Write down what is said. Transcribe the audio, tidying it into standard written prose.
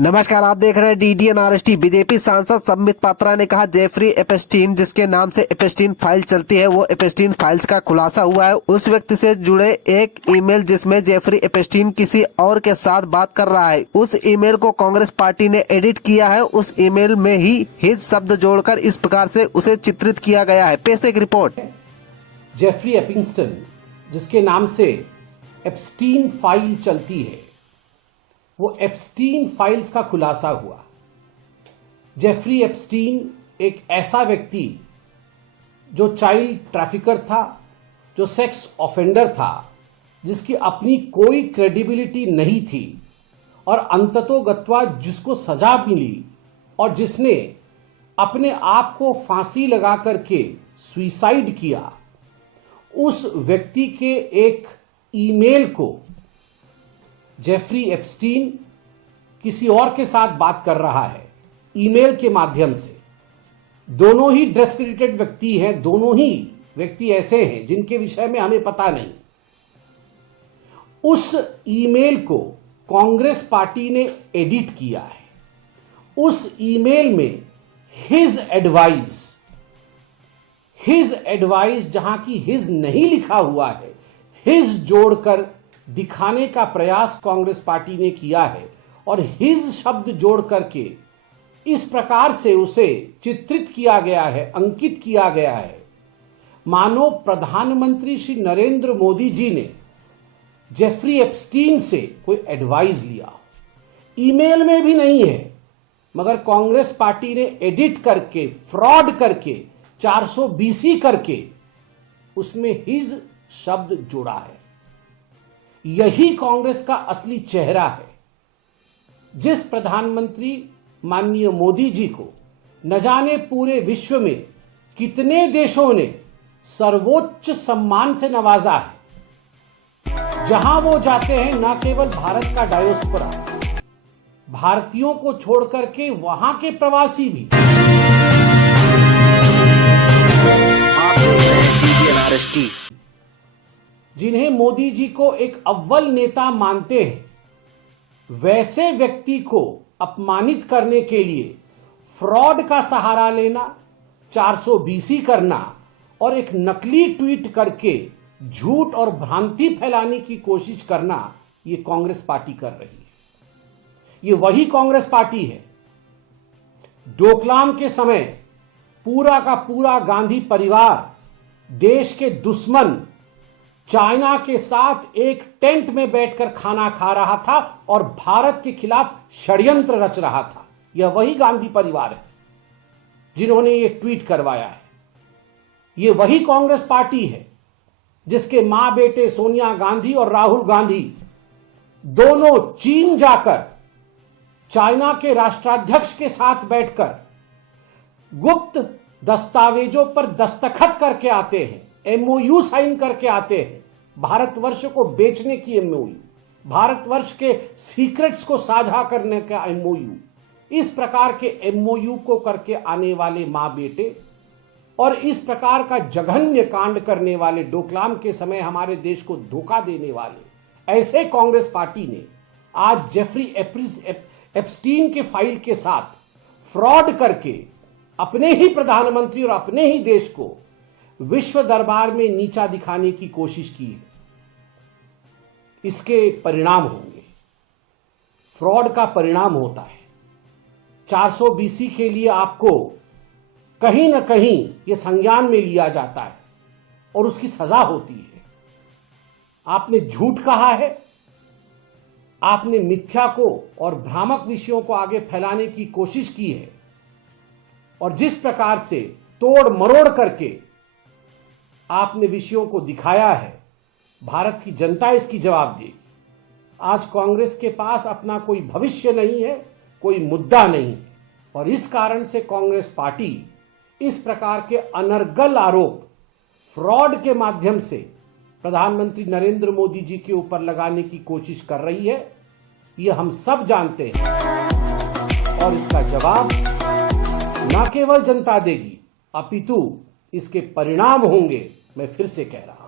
नमस्कार, आप देख रहे हैं DDNRST। बीजेपी सांसद संबित पात्रा ने कहा जेफरी एप्स्टीन जिसके नाम से एप्स्टीन फाइल चलती है वो एप्स्टीन फाइल्स का खुलासा हुआ है। उस व्यक्ति से जुड़े एक ईमेल जिसमें जेफरी एप्स्टीन किसी और के साथ बात कर रहा है, उस ईमेल को कांग्रेस पार्टी ने एडिट किया है। उस ईमेल में ही हिज शब्द जोड़कर इस प्रकार से उसे चित्रित किया गया है। पेश एक रिपोर्ट। जेफरी एप्स्टीन जिसके नाम से एप्स्टीन फाइल चलती है, वो एप्स्टीन फाइल्स का खुलासा हुआ। जेफरी एप्स्टीन एक ऐसा व्यक्ति जो चाइल्ड ट्रैफिकर था, जो सेक्स ऑफेंडर था, जिसकी अपनी कोई क्रेडिबिलिटी नहीं थी और अंततोगत्वा जिसको सजा मिली और जिसने अपने आप को फांसी लगा करके सुसाइड किया, उस व्यक्ति के एक ईमेल को जेफरी एप्स्टीन किसी और के साथ बात कर रहा है ईमेल के माध्यम से। दोनों ही डिस्क्रेडिटेड व्यक्ति हैं, दोनों ही व्यक्ति ऐसे हैं जिनके विषय में हमें पता नहीं। उस ईमेल को कांग्रेस पार्टी ने एडिट किया है। उस ईमेल में हिज एडवाइस जहां की हिज नहीं लिखा हुआ है, हिज जोड़कर दिखाने का प्रयास कांग्रेस पार्टी ने किया है और हिज शब्द जोड़ करके इस प्रकार से उसे चित्रित किया गया है, अंकित किया गया है, मानो प्रधानमंत्री श्री नरेंद्र मोदी जी ने जेफरी एप्स्टीन से कोई एडवाइस लिया। ईमेल में भी नहीं है, मगर कांग्रेस पार्टी ने एडिट करके, फ्रॉड करके, 420 करके उसमें हिज शब्द जोड़ा है। यही कांग्रेस का असली चेहरा है। जिस प्रधानमंत्री माननीय मोदी जी को न जाने पूरे विश्व में कितने देशों ने सर्वोच्च सम्मान से नवाजा है, जहां वो जाते हैं न केवल भारत का डायोस्पोरा, भारतीयों को छोड़कर के वहां के प्रवासी भी जिन्हें मोदी जी को एक अव्वल नेता मानते हैं, वैसे व्यक्ति को अपमानित करने के लिए फ्रॉड का सहारा लेना, 420 करना और एक नकली ट्वीट करके झूठ और भ्रांति फैलाने की कोशिश करना, ये कांग्रेस पार्टी कर रही है। ये वही कांग्रेस पार्टी है। डोकलाम के समय पूरा का पूरा गांधी परिवार, देश के दुश्मन चाइना के साथ एक टेंट में बैठकर खाना खा रहा था और भारत के खिलाफ षड्यंत्र रच रहा था। यह वही गांधी परिवार है जिन्होंने ये ट्वीट करवाया है। यह वही कांग्रेस पार्टी है जिसके मां बेटे सोनिया गांधी और राहुल गांधी दोनों चीन जाकर चाइना के राष्ट्राध्यक्ष के साथ बैठकर गुप्त दस्तावेजों पर दस्तखत करके आते हैं, MOU साइन करके आते हैं। भारतवर्ष को बेचने की MOU, भारतवर्ष के सीक्रेट्स को साझा करने का MOU, इस प्रकार के MOU को करके आने वाले मां बेटे और इस प्रकार का जघन्य कांड करने वाले, डोकलाम के समय हमारे देश को धोखा देने वाले, ऐसे कांग्रेस पार्टी ने आज जेफरी एप्स्टीन के फाइल के साथ फ्रॉड करके अपने ही प्रधानमंत्री और अपने ही देश को विश्व दरबार में नीचा दिखाने की कोशिश की है। इसके परिणाम होंगे। फ्रॉड का परिणाम होता है। 420 के लिए आपको कहीं ना कहीं यह संज्ञान में लिया जाता है और उसकी सजा होती है। आपने झूठ कहा है, आपने मिथ्या को और भ्रामक विषयों को आगे फैलाने की कोशिश की है और जिस प्रकार से तोड़ मरोड़ करके आपने विषयों को दिखाया है, भारत की जनता इसकी जवाब देगी। आज कांग्रेस के पास अपना कोई भविष्य नहीं है, कोई मुद्दा नहीं है और इस कारण से कांग्रेस पार्टी इस प्रकार के अनर्गल आरोप फ्रॉड के माध्यम से प्रधानमंत्री नरेंद्र मोदी जी के ऊपर लगाने की कोशिश कर रही है। यह हम सब जानते हैं और इसका जवाब न केवल जनता देगी, अपितु इसके परिणाम होंगे। मैं फिर से कह रहा हूं।